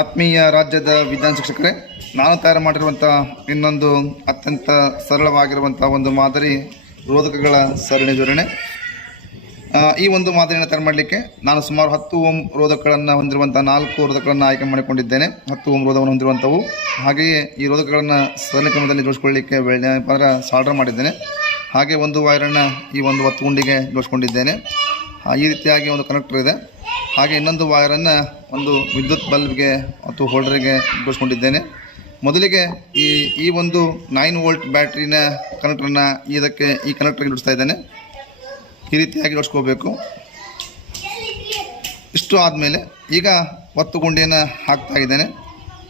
ಆತ್ಮೀಯ ರಾಜ್ಯದ ವಿಜ್ಞಾನ ಶಿಕ್ಷಕರೇ ನಾನು ತಯಾರು ಮಾಡಿರುವಂಥ ಇನ್ನೊಂದು ಅತ್ಯಂತ ಸರಳವಾಗಿರುವಂಥ ಒಂದು ಮಾದರಿ ರೋಧಕಗಳ ಸರಣಿ ಜೋಡಣೆ ಈ ಒಂದು ಮಾದರಿಯನ್ನು ತಯಾರು ಮಾಡಲಿಕ್ಕೆ ನಾನು ಸುಮಾರು ಹತ್ತು ಓಮ್ ರೋಧಕಗಳನ್ನು ಹೊಂದಿರುವಂಥ ನಾಲ್ಕು ರೋಧಕಗಳನ್ನು ಆಯ್ಕೆ ಮಾಡಿಕೊಂಡಿದ್ದೇನೆ. ಹತ್ತು ಓಮ್ ರೋಧವನ್ನು ಹೊಂದಿರುವಂಥವು. ಹಾಗೆಯೇ ಈ ರೋಧಕಗಳನ್ನು ಸರಣಿ ಕ್ರಮದಲ್ಲಿ ಜೋಡಿಸ್ಕೊಳ್ಳಿಕ್ಕೆ ಅಂದರೆ ಸಾಲ್ಡರ್ ಮಾಡಿದ್ದೇನೆ. ಹಾಗೆ ಒಂದು ವೈರನ್ನು ಈ ಒಂದು ಒತ್ತು ಗುಂಡಿಗೆ ಜೋಡಿಸ್ಕೊಂಡಿದ್ದೇನೆ ಈ ರೀತಿಯಾಗಿ ಒಂದು ಕನೆಕ್ಟರ್ ಇದೆ. ಹಾಗೆ ಇನ್ನೊಂದು ವೈರನ್ನು ಒಂದು ವಿದ್ಯುತ್ ಬಲ್ಬ್ಗೆ ಮತ್ತು ಹೋಲ್ಡರ್ಗೆ ಜೋಡಿಸ್ಕೊಂಡಿದ್ದೇನೆ ಮೊದಲಿಗೆ ಈ ಈ ಒಂದು ನೈನ್ ವೋಲ್ಟ್ ಬ್ಯಾಟ್ರಿನ ಕನೆಕ್ಟ್ರನ್ನು ಇದಕ್ಕೆ ಈ ಕನೆಕ್ಟ್ರಿಗೆ ಜೋಡಿಸ್ತಾ ಇದ್ದೇನೆ. ಈ ರೀತಿಯಾಗಿ ಜೋಡಿಸ್ಕೋಬೇಕು ಇಷ್ಟು ಆದಮೇಲೆ ಈಗ ಒತ್ತು ಗುಂಡಿಯನ್ನು ಹಾಕ್ತಾ ಇದ್ದೇನೆ.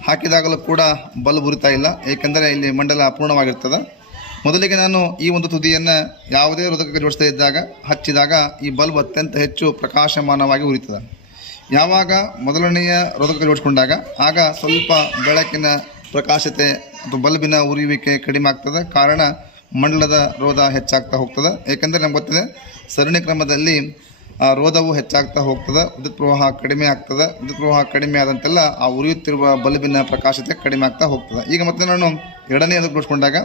ಹಾಕಿದಾಗಲೂ ಕೂಡ ಬಲ್ಬ್ ಉರಿತಾ ಇಲ್ಲ, ಏಕೆಂದರೆ ಇಲ್ಲಿ ಮಂಡಲ ಅಪೂರ್ಣವಾಗಿರ್ತದೆ. ಮೊದಲಿಗೆ ನಾನು ಈ ಒಂದು ತುದಿಯನ್ನು ಯಾವುದೇ ರೋಧಕಕ್ಕೆ ಜೋಡಿಸ್ತಾ ಇದ್ದಾಗ, ಹಚ್ಚಿದಾಗ ಈ ಬಲ್ಬ್ ಅತ್ಯಂತ ಹೆಚ್ಚು ಪ್ರಕಾಶಮಾನವಾಗಿ ಉರಿತದೆ. ಯಾವಾಗ ಮೊದಲನೆಯ ರೋಧಕ ಜೋಡಿಸ್ಕೊಂಡಾಗ ಆಗ ಸ್ವಲ್ಪ ಬೆಳಕಿನ ಪ್ರಕಾಶತೆ ಅಥವಾ ಬಲ್ಬಿನ ಉರಿಯುವಿಕೆ ಕಡಿಮೆ ಆಗ್ತದೆ. ಕಾರಣ ಮಂಡಲದ ರೋಧ ಹೆಚ್ಚಾಗ್ತಾ ಹೋಗ್ತದೆ. ಏಕೆಂದರೆ ನಮ್ಗೆ ಗೊತ್ತಿದೆ, ಸರಣಿ ಕ್ರಮದಲ್ಲಿ, ಆ, ರೋಧವು ಹೆಚ್ಚಾಗ್ತಾ ಹೋಗ್ತದೆ. ವಿದ್ಯುತ್ ಪ್ರವಾಹ ಕಡಿಮೆ ಆಗ್ತದೆ. ವಿದ್ಯುತ್ ಪ್ರವಾಹ ಕಡಿಮೆ ಆದಂತೆಲ್ಲ ಆ ಉರಿಯುತ್ತಿರುವ ಬಲ್ಬಿನ ಪ್ರಕಾಶತೆ ಕಡಿಮೆ ಆಗ್ತಾ ಹೋಗ್ತದೆ. ಈಗ ಮತ್ತೆ ನಾನು ಎರಡನೇ ಜೋಡಿಸ್ಕೊಂಡಾಗ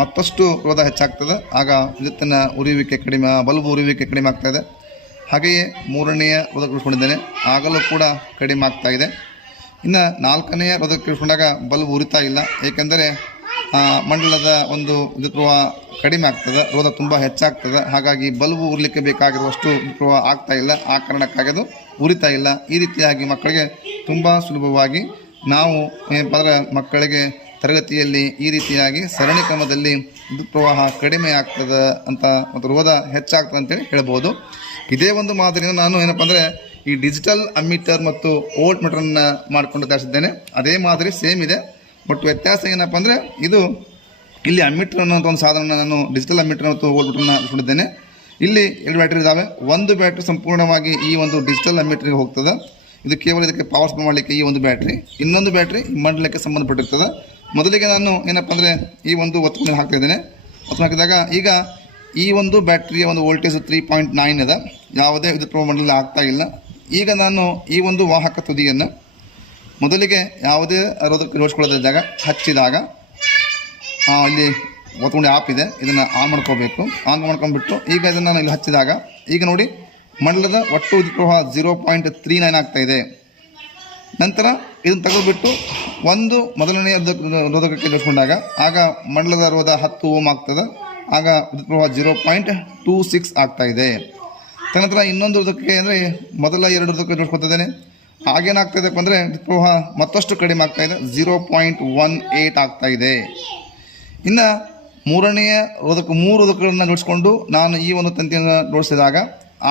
ಮತ್ತಷ್ಟು ರೋಧ ಹೆಚ್ಚಾಗ್ತದೆ. ಆಗ ವಿದ್ಯುತ್ತಿನ ಉರಿಯುವಿಕೆ ಕಡಿಮೆ, ಬಲ್ಬ್ ಉರಿಯುವಿಕೆ ಕಡಿಮೆ ಆಗ್ತಾ ಇದೆ. ಹಾಗೆಯೇ ಮೂರನೆಯ ರೋಧಕ ಇಳಿಸ್ಕೊಂಡಿದ್ದೇನೆ ಆಗಲೂ ಕೂಡ ಕಡಿಮೆ ಆಗ್ತಾ ಇದೆ. ಇನ್ನು ನಾಲ್ಕನೆಯ ರೋಧಕ ಇಳಿಸ್ಕೊಂಡಾಗ ಬಲ್ಬ್ ಉರಿತಾ ಇಲ್ಲ. ಏಕೆಂದರೆ ಮಂಡಲದ ಒಂದು ವಿದ್ಯುತ್ವ ಕಡಿಮೆ ಆಗ್ತದೆ. ರೋಧ ತುಂಬ ಹೆಚ್ಚಾಗ್ತದೆ. ಹಾಗಾಗಿ ಬಲ್ಬು ಉರ್ಲಿಕ್ಕೆ ಬೇಕಾಗಿರುವಷ್ಟು ವಿದ್ಯುತ್ ಪ್ರವಾಹ ಆಗ್ತಾ ಇಲ್ಲ. ಆ ಕಾರಣಕ್ಕಾಗಿ ಅದು ಉರಿತಾ ಇಲ್ಲ. ಈ ರೀತಿಯಾಗಿ ಮಕ್ಕಳಿಗೆ ತುಂಬ ಸುಲಭವಾಗಿ ನಾವು ಏನಪ್ಪ ಮಕ್ಕಳಿಗೆ ತರಗತಿಯಲ್ಲಿ ಈ ರೀತಿಯಾಗಿ ಸರಣಿ ಕ್ರಮದಲ್ಲಿ ವಿದ್ಯುತ್ ಪ್ರವಾಹ ಕಡಿಮೆ ಆಗ್ತದೆ ಅಂತ ಮತ್ತು ರೋಧ ಹೆಚ್ಚಾಗ್ತದೆ ಅಂತೇಳಿ ಹೇಳ್ಬೋದು. ಇದೇ ಒಂದು ಮಾದರಿಯನ್ನು ನಾನು ಏನಪ್ಪ ಅಂದರೆ ಈ ಡಿಜಿಟಲ್ ಅಮ್ಮೀಟರ್ ಮತ್ತು ಓಲ್ಟ್ ಮೀಟರನ್ನು ಮಾಡಿಕೊಂಡು ತಯಾರಿಸಿದ್ದೇನೆ. ಅದೇ ಮಾದರಿ ಸೇಮ್ ಇದೆ. ಬಟ್ ವ್ಯತ್ಯಾಸ ಏನಪ್ಪ ಅಂದರೆ ಇದು ಇಲ್ಲಿ ಅಮ್ಮೀಟರ್ ಅನ್ನೋಂಥ ಒಂದು ಸಾಧನ ನಾನು ಡಿಜಿಟಲ್ ಅಮ್ಮೀಟರ್ ಮತ್ತು ಓಲ್ಟ್ ಮೀಟರ್ನ ಇಟ್ಕೊಂಡಿದ್ದೇನೆ ಇಲ್ಲಿ ಎರಡು ಬ್ಯಾಟ್ರಿ ಇದ್ದಾವೆ ಒಂದು ಬ್ಯಾಟ್ರಿ ಸಂಪೂರ್ಣವಾಗಿ ಈ ಒಂದು ಡಿಜಿಟಲ್ ಅಮ್ಮೀಟರ್ಗೆ ಹೋಗ್ತದೆ. ಇದು ಕೇವಲ ಇದಕ್ಕೆ ಪವರ್ ಸ್ಪೋ ಮಾಡಲಿಕ್ಕೆ ಈ ಒಂದು ಬ್ಯಾಟ್ರಿ. ಇನ್ನೊಂದು ಬ್ಯಾಟ್ರಿ ಮಂಡಲಕ್ಕೆ ಸಂಬಂಧಪಟ್ಟಿರ್ತದೆ. ಮೊದಲಿಗೆ ನಾನು ಏನಪ್ಪ ಅಂದರೆ ಈ ಒಂದು ಒತ್ತು ಹಾಕ್ತಾ ಇದ್ದೇನೆ. ಒತ್ತು ಹಾಕಿದಾಗ ಈಗ ಈ ಒಂದು ಬ್ಯಾಟ್ರಿಯ ಒಂದು ವೋಲ್ಟೇಜ್ ತ್ರೀ ಪಾಯಿಂಟ್ ನೈನ್ ಇದೆ ಯಾವುದೇ ವಿದ್ಯುತ್ ಪ್ರಮಾಣದಲ್ಲಿ ಆಗ್ತಾ ಇಲ್ಲ. ಈಗ ನಾನು ಈ ಒಂದು ವಾಹಕ ತುದಿಯನ್ನು ಮೊದಲಿಗೆ ಯಾವುದೇ ರೋಧಕ ಜೋಡಿಸ್ಕೊಳ್ಳೋದಿದ್ದಾಗ ಹಚ್ಚಿದಾಗ ಇಲ್ಲಿ ಒತ್ಕೊಂಡು ಆಪ್ ಇದೆ. ಇದನ್ನು ಆನ್ ಮಾಡ್ಕೋಬೇಕು. ಆನ್ ಮಾಡ್ಕೊಂಡ್ಬಿಟ್ಟು ಈಗ ಇದನ್ನು ನಾನು ಇಲ್ಲಿ ಹಚ್ಚಿದಾಗ, ಈಗ ನೋಡಿ ಮಂಡಲದ ಒಟ್ಟು ವಿದ್ಯುತ್ ಪ್ರವಾಹ ಜೀರೋ ಪಾಯಿಂಟ್ ತ್ರೀ ನೈನ್ ಆಗ್ತಾಯಿದೆ ನಂತರ ಇದನ್ನು ತೆಗೆದುಬಿಟ್ಟು ಒಂದು ಮೊದಲನೆಯ ರೋಧಕಕ್ಕೆ ಜೋಡಿಸ್ಕೊಂಡಾಗ ಆಗ ಮಂಡಲದ ರೋಧ ಹತ್ತು ಓಮ್ ಆಗ್ತದೆ, ಆಗ ವಿದ್ಯುತ್ ಪ್ರವಾಹ ಜೀರೋ ಪಾಯಿಂಟ್ ಟೂ ಸಿಕ್ಸ್ ಆಗ್ತಾ ಇದೆ. ತದನಂತರ ಇನ್ನೊಂದು ರೋಧಕಕ್ಕೆ ಅಂದರೆ ಮೊದಲ ಎರಡು ರೋಧಕ ಜೋಡಿಸ್ಕೊತಿದ್ದೇನೆ ಆಗೇನಾಗ್ತಾಯಿದೆಪ್ಪ ಅಂದರೆ ವಿದ್ಯುತ್ ಪ್ರವಾಹ ಮತ್ತಷ್ಟು ಕಡಿಮೆ ಆಗ್ತಾ ಇದೆ, ಜೀರೋ ಪಾಯಿಂಟ್ ಒನ್ ಏಯ್ಟ್ ಆಗ್ತಾ ಇದೆ. ಇನ್ನು ಮೂರನೆಯ ರೋಧಕ ಮೂರು ರೋಧಕಗಳನ್ನು ಜೋಡಿಸ್ಕೊಂಡು ನಾನು ಈ ಒಂದು ತಂತಿಯನ್ನು ಜೋಡಿಸಿದಾಗ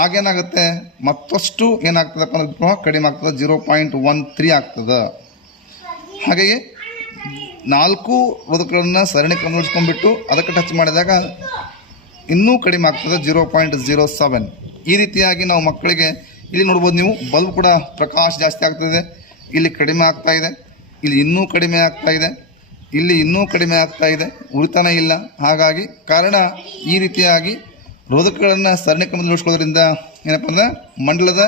ಆಗೇನಾಗುತ್ತೆ ಮತ್ತಷ್ಟು ಏನಾಗ್ತದಪ್ಪ ಅಂದ್ರೆ ವಿದ್ಯುತ್ ಪ್ರವಾಹ ಕಡಿಮೆ ಆಗ್ತದೆ, ಜೀರೋ ಪಾಯಿಂಟ್ ಒನ್ ತ್ರೀ ಆಗ್ತದೆ. ಹಾಗೆಯೇ ನಾಲ್ಕು ಬದುಕುಗಳನ್ನು ಸರಣಿ ಕ್ರಮಗೊಳಿಸ್ಕೊಂಡ್ಬಿಟ್ಟು ಅದಕ್ಕೆ ಟಚ್ ಮಾಡಿದಾಗ ಇನ್ನೂ ಕಡಿಮೆ ಆಗ್ತದೆ ಜೀರೋ ಪಾಯಿಂಟ್ ಜೀರೋ ಸೆವೆನ್. ಈ ರೀತಿಯಾಗಿ ನಾವು ಮಕ್ಕಳಿಗೆ ಇಲ್ಲಿ ನೋಡ್ಬೋದು ನೀವು ಬಲ್ಬ್ ಕೂಡ ಪ್ರಕಾಶ ಜಾಸ್ತಿ ಆಗ್ತದೆ. ಇಲ್ಲಿ ಕಡಿಮೆ ಆಗ್ತಾ ಇದೆ. ಇಲ್ಲಿ ಇನ್ನೂ ಕಡಿಮೆ ಆಗ್ತಾ ಇದೆ. ಇಲ್ಲಿ ಇನ್ನೂ ಕಡಿಮೆ ಆಗ್ತಾ ಇದೆ. ಉಳಿತಾನೆ ಇಲ್ಲ. ಹಾಗಾಗಿ ಕಾರಣ ಈ ರೀತಿಯಾಗಿ ರೋಧಕಗಳನ್ನು ಸರಣಿ ಕ್ರಮದಲ್ಲಿ ಉಳಿಸ್ಕೊಳ್ಳೋದ್ರಿಂದ ಏನಪ್ಪ ಅಂದ್ರೆ ಮಂಡಲದ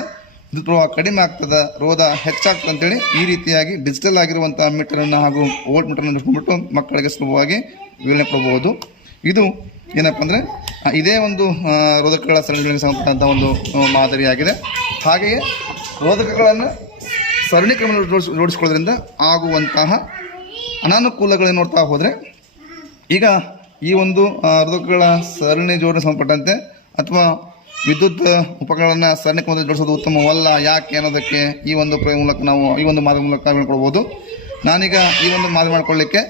ಪ್ರವಾಹ ಕಡಿಮೆ ಆಗ್ತದೆ ರೋಧ ಹೆಚ್ಚಾಗ್ತದೆ ಅಂತೇಳಿ ಈ ರೀತಿಯಾಗಿ ಡಿಜಿಟಲ್ ಆಗಿರುವಂಥ ಮೀಟರನ್ನು ಹಾಗೂ ಓಲ್ಟ್ ಮೀಟರನ್ನು ಇಟ್ಕೊಂಡ್ಬಿಟ್ಟು ಮಕ್ಕಳಿಗೆ ಸುಲಭವಾಗಿ ವಿವರಣೆ ಕೊಡಬಹುದು ಇದು ಏನಪ್ಪ ಅಂದರೆ ಇದೇ ಒಂದು ರೋಧಕಗಳ ಸರಣಿಗಳಿಗೆ ಸಂಬಂಧಪಟ್ಟಂಥ ಒಂದು ಮಾದರಿಯಾಗಿದೆ. ಹಾಗೆಯೇ ರೋಧಕಗಳನ್ನು ಸರಣಿ ಕ್ರಮ ಜೋಡಿಸ್, ಜೋಡಿಸ್ಕೊಳ್ಳೋದ್ರಿಂದ ಆಗುವಂತಹ ಅನಾನುಕೂಲಗಳನ್ನು ನೋಡ್ತಾ ಹೋದರೆ, ಈಗ ಈ ಒಂದು ರೋಧಕಗಳ ಸರಣಿ ಜೋಡಣೆ ಸಂಬಂಧಪಟ್ಟಂತೆ ಅಥವಾ ವಿದ್ಯುತ್ ಉಪಕರಣಗಳನ್ನು ಸರಣಿ ಕ್ರಮದಲ್ಲಿ ಜೋಡಿಸೋದು ಉತ್ತಮವಲ್ಲ, ಯಾಕೆ ಅನ್ನೋದಕ್ಕೆ ಈ ಒಂದು ಮೂಲಕ ನಾವು ಈ ಒಂದು ಮಾದರಿ ಮೂಲಕ ಹೇಳ್ಕೊಳ್ಬೋದು ನಾನೀಗ ಈ ಒಂದು ಮಾದರಿ ಮಾಡ್ಕೊಳ್ಳಿಕ್ಕೆ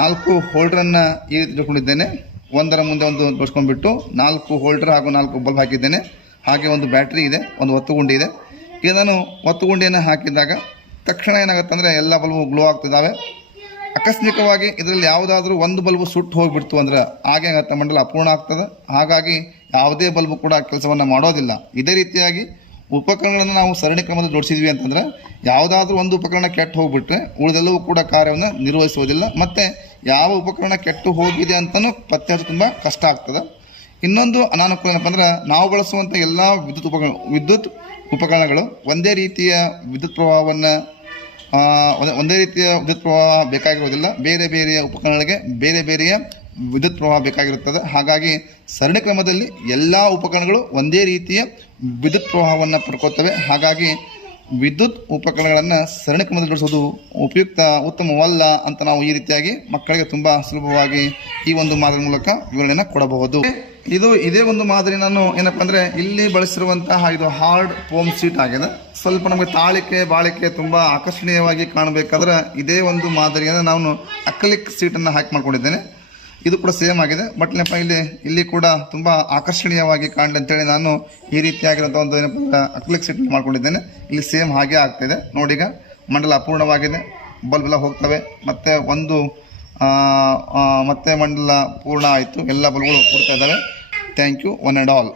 ನಾಲ್ಕು ಹೋಲ್ಡ್ರನ್ನು ಈ ರೀತಿ ಜೋಡ್ಕೊಂಡಿದ್ದೇನೆ ಒಂದರ ಮುಂದೆ ಒಂದು ಜೋಡಿಸ್ಕೊಂಡ್ಬಿಟ್ಟು ನಾಲ್ಕು ಹೋಲ್ಡರ್ ಹಾಗೂ ನಾಲ್ಕು ಬಲ್ಬ್ ಹಾಕಿದ್ದೇನೆ. ಹಾಗೆ ಒಂದು ಬ್ಯಾಟ್ರಿ ಇದೆ, ಒಂದು ಒತ್ತುಗುಂಡಿ ಇದೆ. ಈಗ ನಾನು ಒತ್ತುಗುಂಡಿಯನ್ನು ಹಾಕಿದಾಗ ತಕ್ಷಣ ಏನಾಗುತ್ತೆ ಅಂದರೆ ಎಲ್ಲ ಬಲ್ಬು ಗ್ಲೋ ಆಗ್ತಿದ್ದಾವೆ ಆಕಸ್ಮಿಕವಾಗಿ ಇದರಲ್ಲಿ ಯಾವುದಾದ್ರೂ ಒಂದು ಬಲ್ಬು ಸುಟ್ಟು ಹೋಗಿಬಿಡ್ತು ಅಂದ್ರೆ ಹಾಗೆ ಆಗುತ್ತೆ ಮಂಡಲ ಅಪೂರ್ಣ ಆಗ್ತದೆ. ಹಾಗಾಗಿ ಯಾವುದೇ ಬಲ್ಬು ಕೂಡ ಕೆಲಸವನ್ನು ಮಾಡೋದಿಲ್ಲ. ಇದೇ ರೀತಿಯಾಗಿ ಉಪಕರಣಗಳನ್ನು ನಾವು ಸರಣಿ ಕ್ರಮದಲ್ಲಿ ಜೋಡಿಸಿದ್ವಿ ಅಂತಂದ್ರೆ ಯಾವುದಾದ್ರೂ ಒಂದು ಉಪಕರಣ ಕೆಟ್ಟು ಹೋಗ್ಬಿಟ್ರೆ ಉಳಿದೆಲ್ಲವೂ ಕೂಡ ಕಾರ್ಯವನ್ನು ನಿರ್ವಹಿಸುವುದಿಲ್ಲ. ಮತ್ತು ಯಾವ ಉಪಕರಣ ಕೆಟ್ಟು ಹೋಗಿದೆ ಅಂತಲೂ ಪತ್ತೆ ತುಂಬ ಕಷ್ಟ ಆಗ್ತದೆ. ಇನ್ನೊಂದು ಅನಾನುಕೂಲ ಏನಪ್ಪ ಅಂದ್ರೆ ನಾವು ಬಳಸುವಂಥ ಎಲ್ಲ ವಿದ್ಯುತ್ ಉಪಕರಣ, ವಿದ್ಯುತ್ ಉಪಕರಣಗಳು ಒಂದೇ ರೀತಿಯ ವಿದ್ಯುತ್ ಪ್ರವಾಹವನ್ನು ಒಂದೇ ರೀತಿಯ ವಿದ್ಯುತ್ ಪ್ರವಾಹ ಬೇಕಾಗಿರೋದಿಲ್ಲ ಬೇರೆ ಬೇರೆಯ ಉಪಕರಣಗಳಿಗೆ ಬೇರೆ ಬೇರೆಯ ವಿದ್ಯುತ್ ಪ್ರವಾಹ ಬೇಕಾಗಿರುತ್ತದೆ. ಹಾಗಾಗಿ ಸರಣಿ ಕ್ರಮದಲ್ಲಿ ಎಲ್ಲ ಉಪಕರಣಗಳು ಒಂದೇ ರೀತಿಯ ವಿದ್ಯುತ್ ಪ್ರವಾಹವನ್ನು ಪಡ್ಕೋತವೆ ಹಾಗಾಗಿ ವಿದ್ಯುತ್ ಉಪಕರಣಗಳನ್ನು ಸರಣಿ ಕ್ರಮದಲ್ಲಿ ಬಳಸೋದು ಉಪಯುಕ್ತ, ಉತ್ತಮವಲ್ಲ ಅಂತ ನಾವು ಈ ರೀತಿಯಾಗಿ ಮಕ್ಕಳಿಗೆ ತುಂಬ ಸುಲಭವಾಗಿ ಈ ಒಂದು ಮಾದರಿ ಮೂಲಕ ವಿವರಣೆಯನ್ನು ಕೊಡಬಹುದು. ಇದು ಇದೇ ಒಂದು ಮಾದರಿ ನಾನು ಏನಪ್ಪ ಅಂದರೆ ಇಲ್ಲಿ ಬಳಸಿರುವಂತಹ ಇದು ಹಾರ್ಡ್ ಫೋಮ್ ಸೀಟ್ ಆಗಿದೆ. ಸ್ವಲ್ಪ ನಮಗೆ ತಾಳಿಕೆ, ಬಾಳಿಕೆ ತುಂಬ ಆಕರ್ಷಣೀಯವಾಗಿ ಕಾಣಬೇಕಾದ್ರೆ ಇದೇ ಒಂದು ಮಾದರಿಯನ್ನು ನಾನು ಅಕ್ಲಿಕ್ ಸೀಟನ್ನು ಹಾಕಿ ಮಾಡ್ಕೊಂಡಿದ್ದೇನೆ. ಇದು ಕೂಡ ಸೇಮ್ ಆಗಿದೆ. ಬಟ್ ಏನಪ್ಪ ಇಲ್ಲಿ ಇಲ್ಲಿ ಕೂಡ ತುಂಬ ಆಕರ್ಷಣೀಯವಾಗಿ ಕಾಣಲಿ ಅಂತೇಳಿ ನಾನು ಈ ರೀತಿಯಾಗಿರುವಂಥ ಒಂದು ಏನಪ್ಪ ಅಕ್ಲಿಕ್ ಸೆಟ್ ಮಾಡ್ಕೊಂಡಿದ್ದೇನೆ. ಇಲ್ಲಿ ಸೇಮ್ ಹಾಗೆ ಆಗ್ತಿದೆ. ನೋಡೀಗ ಮಂಡಲ ಅಪೂರ್ಣವಾಗಿದೆ. ಬಲ್ಬ್ ಎಲ್ಲ ಹೋಗ್ತವೆ. ಮತ್ತು ಒಂದು ಮತ್ತೆ ಮಂಡಲ ಪೂರ್ಣ ಆಯಿತು. ಎಲ್ಲ ಬಲ್ಬ್ಗಳು ಕೊಡ್ತಾ ಇದ್ದಾವೆ thank you one and all